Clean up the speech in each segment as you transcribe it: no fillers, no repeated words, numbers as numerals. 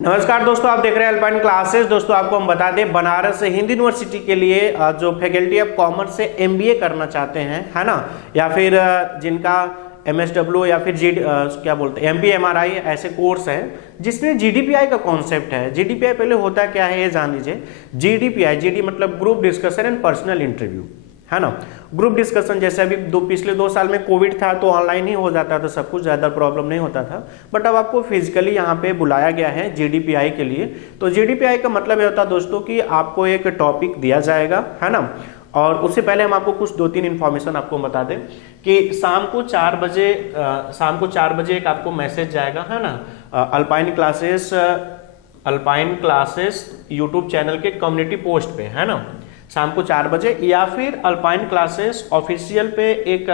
नमस्कार दोस्तों, आप देख रहे हैं अल्पाइन क्लासेस। दोस्तों आपको हम बता दें, बनारस हिंदी यूनिवर्सिटी के लिए जो फैकल्टी ऑफ कॉमर्स से एमबीए करना चाहते हैं, है ना, या फिर जिनका एमएसडब्ल्यू या फिर क्या बोलते हैं एमपीएमआरआई ऐसे कोर्स है जिसमें जीडीपीआई का कॉन्सेप्ट है। जीडीपीआई पहले होता क्या है ये जान लीजिए। जीडीपीआई, जीडी मतलब group discussion and personal interview, है ना। ग्रुप डिस्कशन जैसे अभी पिछले 2 साल में कोविड था तो ऑनलाइन ही हो जाता था सब कुछ, ज़्यादा प्रॉब्लम नहीं होता था, बट अब आपको फिजिकली यहाँ पे बुलाया गया है जीडीपीआई के लिए। तो जीडीपीआई का मतलब ये होता है दोस्तों कि आपको एक टॉपिक दिया जाएगा, है ना, और उससे पहले हम आपको कुछ 2-3 इंफॉर्मेशन आपको बता दें कि शाम को 4 बजे एक आपको मैसेज जाएगा, है ना, अल्पाइन क्लासेस यूट्यूब चैनल के कम्युनिटी पोस्ट पे, है ना, शाम को 4 बजे, या फिर अल्पाइन क्लासेस ऑफिशियल पे एक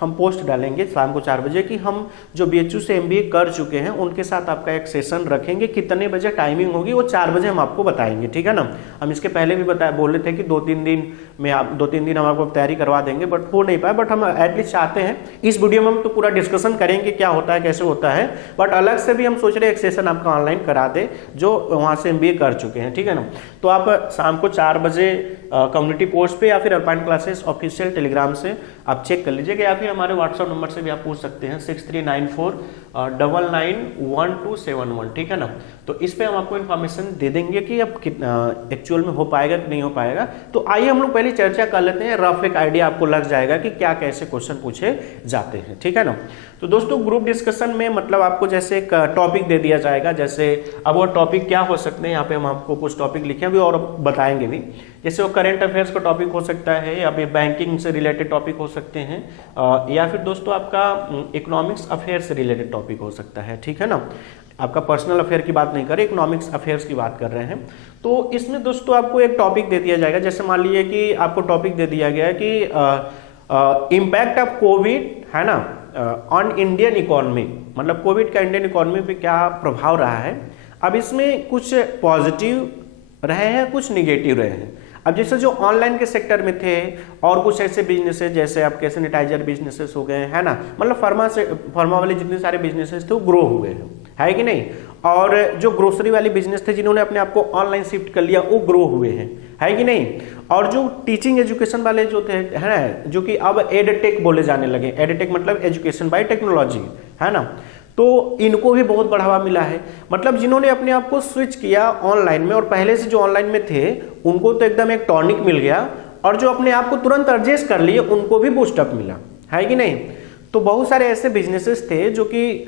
हम पोस्ट डालेंगे शाम को 4 बजे कि हम जो बीएचयू से एमबीए कर चुके हैं उनके साथ आपका एक सेशन रखेंगे। कितने बजे टाइमिंग होगी वो 4 बजे हम आपको बताएंगे, ठीक है ना। हम इसके पहले भी बोले थे कि 2-3 दिन हम आपको तैयारी करवा देंगे, बट हो नहीं पाया। बट हम एटलीस्ट चाहते हैं इस वीडियो में हम तो पूरा डिस्कशन करेंगे क्या होता है कैसे होता है, बट अलग से भी हम सोच रहे हैं एक सेशन आपका ऑनलाइन करा दे जो वहाँ से एमबीए कर चुके हैं, ठीक है ना। तो आप शाम को 4 बजे कम्युनिटी पोस्ट पे या फिर अल्पाइन क्लासेस ऑफिशियल टेलीग्राम से आप चेक कर लीजिएगा, या फिर हमारे व्हाट्सएप नंबर से भी आप पूछ सकते हैं 6394991271, ठीक है ना। तो इस पे हम आपको इन्फॉर्मेशन दे देंगे कि अब एक्चुअल में हो पाएगा कि नहीं हो पाएगा। तो आइए हम लोग पहले चर्चा कर लेते हैं, रफ एक आइडिया आपको लग जाएगा कि क्या कैसे क्वेश्चन पूछे जाते हैं, ठीक है ना। तो दोस्तों ग्रुप डिस्कशन में मतलब आपको जैसे एक टॉपिक दे दिया जाएगा, जैसे अब वो टॉपिक क्या हो सकते हैं यहाँ पे हम आपको कुछ टॉपिक लिखे अभी और बताएंगे भी। जैसे वो करंट अफेयर्स का टॉपिक हो सकता है, या फिर बैंकिंग से रिलेटेड टॉपिक हो सकते हैं, या फिर दोस्तों आपका इकोनॉमिक्स अफेयर से रिलेटेड टॉपिक हो सकता है, ठीक है ना। आपका पर्सनल अफेयर की बात नहीं कर रहे, इकोनॉमिक्स अफेयर्स की बात कर रहे हैं। तो इसमें दोस्तों आपको एक टॉपिक दे दिया जाएगा, जैसे मान लीजिए कि आपको टॉपिक दे दिया गया है कि इम्पैक्ट ऑफ कोविड, है ना, ऑन इंडियन इकोनॉमी, मतलब कोविड का इंडियन इकोनॉमी पे क्या प्रभाव रहा है। अब इसमें कुछ पॉजिटिव रहे हैं, कुछ निगेटिव रहे हैं। अब जैसे जो ऑनलाइन के सेक्टर में थे और कुछ ऐसे बिजनेसेस जैसे आपके सैनिटाइजर बिजनेसेस हो गए, है ना, मतलब फार्मा वाले जितने सारे बिजनेसेस थे वो ग्रो हुए हैं, है कि नहीं। और जो ग्रोसरी वाली बिजनेस थे जिन्होंने अपने आप को ऑनलाइन शिफ्ट कर लिया वो ग्रो हुए हैं, है कि नहीं। और जो टीचिंग एजुकेशन वाले जो थे, है ना, जो कि अब एडटेक बोले जाने लगे, एडटेक मतलब एजुकेशन बाय टेक्नोलॉजी, है ना, तो इनको भी बहुत बढ़ावा मिला है। मतलब जिन्होंने अपने आप को स्विच किया ऑनलाइन में और पहले से जो ऑनलाइन में थे उनको तो एकदम एक टॉनिक मिल गया, और जो अपने आप को तुरंत एडजस्ट कर लिए उनको भी बूस्टअप मिला, है कि नहीं। तो बहुत सारे ऐसे बिजनेसेस थे जो कि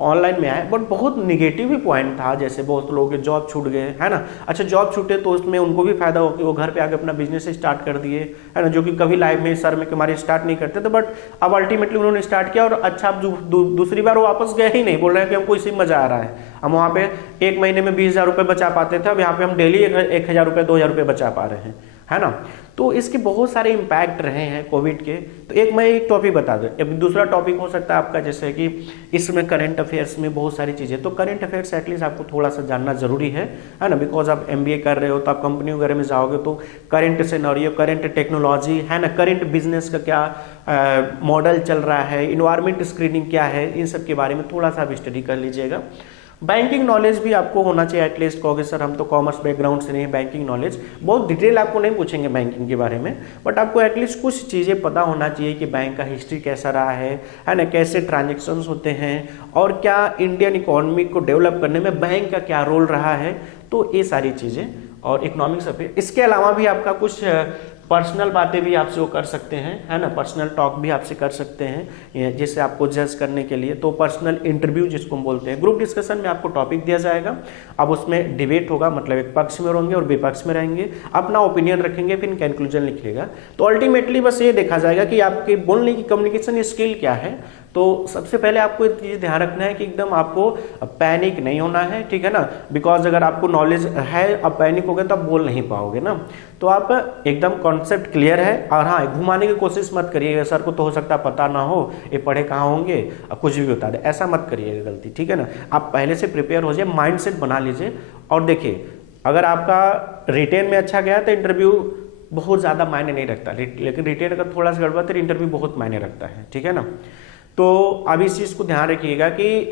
ऑनलाइन में आए, बट बहुत निगेटिव भी पॉइंट था, जैसे बहुत लोगों के जॉब छूट गए, है ना। अच्छा जॉब छूटे तो उसमें उनको भी फायदा हो कि वो घर पे आके अपना बिजनेस स्टार्ट कर दिए, है ना, जो कि कभी लाइफ में सर में हमारे स्टार्ट नहीं करते थे, बट अब अल्टीमेटली उन्होंने स्टार्ट किया। और अच्छा अब दूसरी बार वो वापस गए ही नहीं, बोल रहे हैं कि हमको इसी मजा आ रहा है। हम वहाँ पे एक महीने में 20,000 रुपये बचा पाते थे, अब यहाँ पे हम डेली 1,000 रुपये 2,000 रुपये बचा पा रहे हैं, है ना। तो इसके बहुत सारे इम्पैक्ट रहे हैं कोविड के। तो मैं एक टॉपिक बता दूं, अब दूसरा टॉपिक हो सकता है आपका जैसे कि इसमें करंट अफेयर्स में बहुत सारी चीजें, तो करंट अफेयर्स एटलीस्ट आपको थोड़ा सा जानना जरूरी है ना, बिकॉज आप एमबीए कर रहे हो तो आप कंपनी वगैरह में जाओगे तो करंट सिनेरियो, करंट टेक्नोलॉजी, है ना, करंट बिजनेस का क्या मॉडल चल रहा है, इन्वायरमेंट स्क्रीनिंग क्या है, इन सब के बारे में थोड़ा सा आप स्टडी कर लीजिएगा। बैंकिंग नॉलेज भी आपको होना चाहिए एटलीस्ट। कहोगे सर हम तो कॉमर्स बैकग्राउंड से नहीं है, बैंकिंग नॉलेज बहुत डिटेल आपको नहीं पूछेंगे बैंकिंग के बारे में, बट आपको एटलीस्ट कुछ चीज़ें पता होना चाहिए कि बैंक का हिस्ट्री कैसा रहा है ना, कैसे ट्रांजेक्शन्स होते हैं, और क्या इंडियन इकोनॉमी को डेवलप करने में बैंक का क्या रोल रहा है। तो ये सारी चीज़ें और इकोनॉमिक्स अफेयर, इसके अलावा भी आपका कुछ पर्सनल बातें भी आपसे वो कर सकते हैं, है ना, पर्सनल टॉक भी आपसे कर सकते हैं जिससे आपको जज करने के लिए। तो पर्सनल इंटरव्यू जिसको हम बोलते हैं, ग्रुप डिस्कशन में आपको टॉपिक दिया जाएगा, अब उसमें डिबेट होगा, मतलब एक पक्ष में रहेंगे और विपक्ष में रहेंगे, अपना ओपिनियन रखेंगे, फिर कंक्लूजन लिखिएगा। तो अल्टीमेटली बस ये देखा जाएगा कि आपके बोलने की कम्युनिकेशन स्किल क्या है। तो सबसे पहले आपको एक चीज ध्यान रखना है कि एकदम आपको पैनिक नहीं होना है, ठीक है ना, बिकॉज अगर आपको नॉलेज है अब पैनिक हो गए तो आप बोल नहीं पाओगे ना। तो आप एकदम कॉन्सेप्ट क्लियर है, और हाँ घुमाने की कोशिश मत करिएगा, सर को तो हो सकता है पता ना हो, ये पढ़े कहाँ होंगे, कुछ भी बता दे, ऐसा मत करिएगा गलती, ठीक है ना। आप पहले से प्रिपेयर हो जाए, माइंड सेट बना लीजिए। और देखिए अगर आपका रिटेन में अच्छा गया तो इंटरव्यू बहुत ज़्यादा मायने नहीं रखता, लेकिन रिटेन अगर थोड़ा सा गड़बड़ तो इंटरव्यू बहुत मायने रखता है, ठीक है ना। तो अब इस चीज़ को ध्यान रखिएगा कि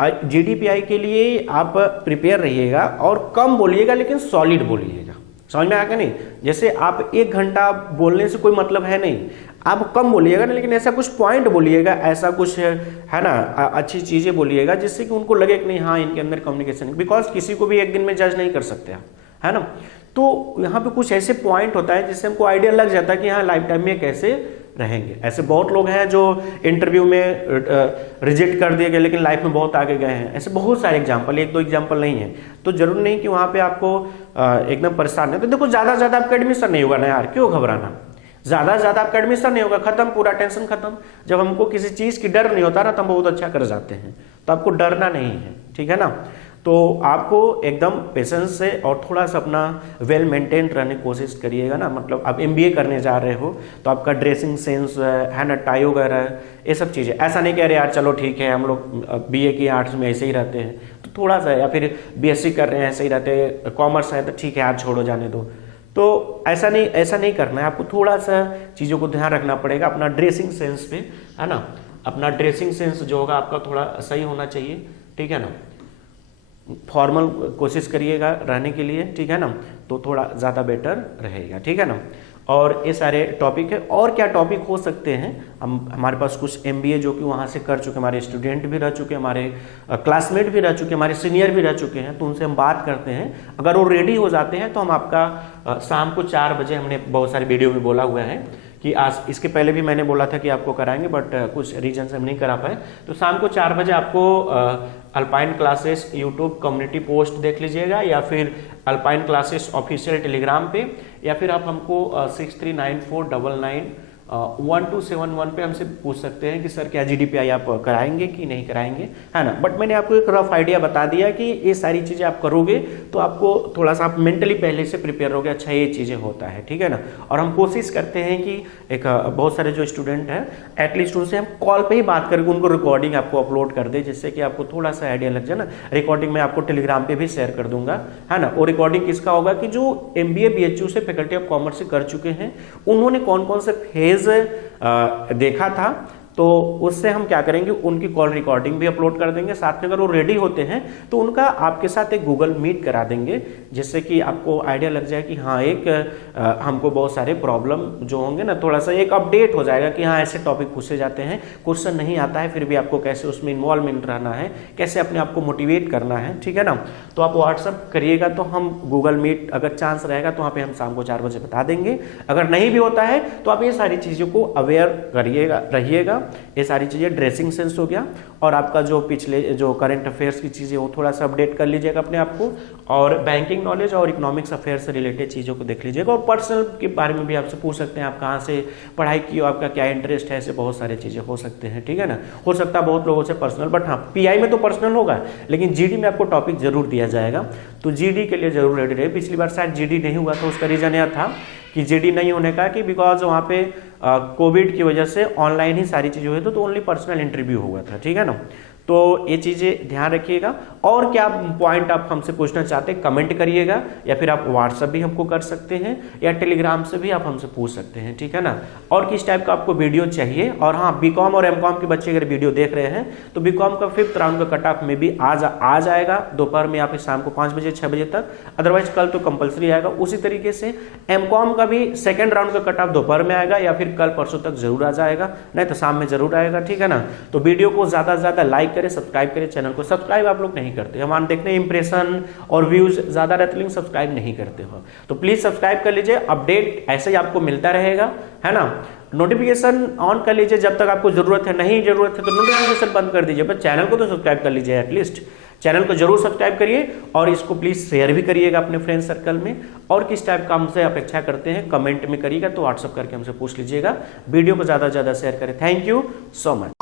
जीडीपीआई के लिए आप प्रिपेयर रहिएगा और कम बोलिएगा लेकिन सॉलिड बोलिएगा। समझ में आएगा नहीं? जैसे आप 1 घंटा बोलने से कोई मतलब है नहीं, आप कम बोलिएगा ना, लेकिन ऐसा कुछ पॉइंट बोलिएगा, ऐसा कुछ है ना, अच्छी चीजें बोलिएगा जिससे कि उनको लगे कि नहीं हाँ इनके अंदर कम्युनिकेशन, बिकॉज किसी को भी एक दिन में जज नहीं कर सकते आप, है ना। तो यहाँ पे कुछ ऐसे पॉइंट होता है जिससे हमको आइडिया लग जाता है कि हाँ लाइफ टाइम में कैसे रहेंगे। ऐसे बहुत लोग हैं जो इंटरव्यू में रिजेक्ट कर दिए गए लेकिन लाइफ में बहुत आगे गए हैं। ऐसे बहुत सारे एग्जांपल, 1-2 एग्जांपल नहीं है। तो जरूर नहीं कि वहाँ पे आपको एकदम परेशान है। तो देखो ज़्यादा से ज़्यादा आपका एडमिशन नहीं होगा ना यार, क्यों घबराना। ज़्यादा से ज़्यादा आपका एडमिशन नहीं होगा, खत्म, पूरा टेंशन खत्म। जब हमको किसी चीज़ की डर नहीं होता ना तो हम बहुत अच्छा कर जाते हैं। तो आपको डरना नहीं है, ठीक है ना। तो आपको एकदम पेशेंस से और थोड़ा सा अपना वेल मेंटेन रहने की कोशिश करिएगा ना। मतलब आप MBA करने जा रहे हो तो आपका ड्रेसिंग सेंस है ना, टाई वगैरह ये सब चीज़ें, ऐसा नहीं कह रहे यार चलो ठीक है हम लोग BA की आर्ट्स में ऐसे ही रहते हैं तो थोड़ा सा, या फिर BSc कर रहे हैं ऐसे ही रहते हैं, कॉमर्स है तो ठीक है यार छोड़ो जाने दो। तो ऐसा नहीं करना है। आपको थोड़ा सा चीज़ों को ध्यान रखना पड़ेगा अपना ड्रेसिंग सेंस पे, है ना। अपना ड्रेसिंग सेंस जो होगा आपका थोड़ा सही होना चाहिए, ठीक है ना। फॉर्मल कोशिश करिएगा रहने के लिए, ठीक है ना, तो थोड़ा ज़्यादा बेटर रहेगा, ठीक है ना। और ये सारे टॉपिक है। और क्या टॉपिक हो सकते हैं, हमारे पास कुछ MBA जो कि वहाँ से कर चुके, हमारे स्टूडेंट भी रह चुके, हमारे क्लासमेट भी रह चुके, हमारे सीनियर भी रह चुके हैं, तो उनसे हम बात करते हैं। अगर वो रेडी हो जाते हैं तो हम आपका शाम को 4 बजे, हमने बहुत सारे वीडियो में बोला हुआ है कि आज, इसके पहले भी मैंने बोला था कि आपको कराएंगे बट कुछ रीजन से हम नहीं करा पाए। तो शाम को 4 बजे आपको alpine classes YouTube community post देख लीजिएगा, या फिर अल्पाइन क्लासेस ऑफिशियल टेलीग्राम पे, या फिर आप हमको 6394991271 पे हमसे पूछ सकते हैं कि सर क्या GDPI आप कराएंगे कि नहीं कराएंगे, है ना। बट मैंने आपको एक रफ आइडिया बता दिया कि ये सारी चीज़ें आप करोगे तो आपको थोड़ा सा आप मेंटली पहले से प्रिपेयर हो गया, अच्छा ये चीज़ें होता है, ठीक है ना। और हम कोशिश करते हैं कि एक बहुत सारे जो स्टूडेंट हैं एटलीस्ट उनसे हम कॉल पे ही बात करके उनको रिकॉर्डिंग आपको अपलोड कर दे, जिससे कि आपको थोड़ा सा आइडिया लग जाए ना। रिकॉर्डिंग मैं आपको टेलीग्राम पे भी शेयर कर दूंगा, है ना। वो रिकॉर्डिंग किसका होगा कि जो MBA BHU से फैकल्टी ऑफ कॉमर्स से कर चुके हैं, उन्होंने कौन कौन से फेज देखा था, तो उससे हम क्या करेंगे, उनकी कॉल रिकॉर्डिंग भी अपलोड कर देंगे। साथ में अगर वो रेडी होते हैं तो उनका आपके साथ एक गूगल मीट करा देंगे, जिससे कि आपको आइडिया लग जाए कि हाँ एक हमको बहुत सारे प्रॉब्लम जो होंगे ना, थोड़ा सा एक अपडेट हो जाएगा कि हाँ ऐसे टॉपिक पूछे जाते हैं, क्वेश्चन नहीं आता है फिर भी आपको कैसे उसमें इन्वॉल्वमेंट रहना है, कैसे अपने आप को मोटिवेट करना है, ठीक है ना। तो आप व्हाट्सअप करिएगा तो हम गूगल मीट अगर चांस रहेगा तो वहाँ पे हम शाम को 4 बजे बता देंगे। अगर नहीं भी होता है तो आप ये सारी चीज़ों को अवेयर करिएगा, रहिएगा। ये सारी चीज़ें, ड्रेसिंग सेंस हो गया, और आपका जो पिछले जो करंट अफेयर्स की चीज़ें वो थोड़ा सा अपडेट कर लीजिएगा अपने आप को, और बैंकिंग नॉलेज और इकोनॉमिक्स अफेयर से रिलेटेड चीज़ों को देख लीजिएगा। और पर्सनल के बारे में भी आपसे पूछ सकते हैं, आप कहाँ से पढ़ाई की हो, आपका क्या इंटरेस्ट है, ऐसे बहुत सारी चीज़ें हो सकते हैं, ठीक है ना। हो सकता है बहुत लोगों से पर्सनल, बट हाँ PI में तो पर्सनल होगा, लेकिन GD में आपको टॉपिक जरूर दिया जाएगा, तो GD के लिए जरूर रेडी रहे। पिछली बार शायद GD नहीं हुआ था, उसका रीज़न यह था कि GD नहीं होने का कि बिकॉज वहाँ पे कोविड की वजह से ऑनलाइन ही सारी चीज़ें हुई, तो ओनली पर्सनल इंटरव्यू हुआ था, ठीक है ना। तो ये चीज़ें ध्यान रखिएगा। और क्या पॉइंट आप हमसे पूछना चाहते हैं कमेंट करिएगा, या फिर आप व्हाट्सएप भी हमको कर सकते हैं, या टेलीग्राम से भी आप हमसे पूछ सकते हैं, ठीक है ना। और किस टाइप का आपको वीडियो चाहिए। और हाँ, BCom और MCom के बच्चे अगर वीडियो देख रहे हैं तो BCom का 5th राउंड का कट ऑफ में भी आ जाएगा दोपहर में, या फिर शाम को 5 बजे 6 बजे तक, अदरवाइज कल तो कंपलसरी आएगा। उसी तरीके से MCom का भी 2nd राउंड का कट ऑफ दोपहर में आएगा, या फिर कल परसों तक जरूर आ जाएगा, नहीं तो शाम में जरूर आएगा, ठीक है ना। तो वीडियो को ज़्यादा से ज़्यादा लाइक करें, सब्सक्राइब करें। चैनल को सब्सक्राइब आप लोग नहीं करते, हमारे देखने इंप्रेशन और व्यूज ज्यादा रहते लेकिन सब्सक्राइब नहीं करते हो, तो प्लीज सब्सक्राइब कर लीजिए। अपडेट ऐसे ही आपको मिलता रहेगा, है ना। नोटिफिकेशन ऑन कर लीजिए जब तक आपको जरूरत है, नहीं जरूरत है तो नोटिफिकेशन बंद कर दीजिए, पर चैनल को तो सब्सक्राइब कर लीजिए। एटलीस्ट चैनल को जरूर सब्सक्राइब करिए, और इसको प्लीज शेयर भी करिएगा अपने फ्रेंड सर्कल में। और किस टाइप का हमसे अपेक्षा करते हैं कमेंट में करिएगा, तो व्हाट्सअप करके हमसे पूछ लीजिएगा। वीडियो को ज्यादा से ज्यादा शेयर करें। Thank you so much.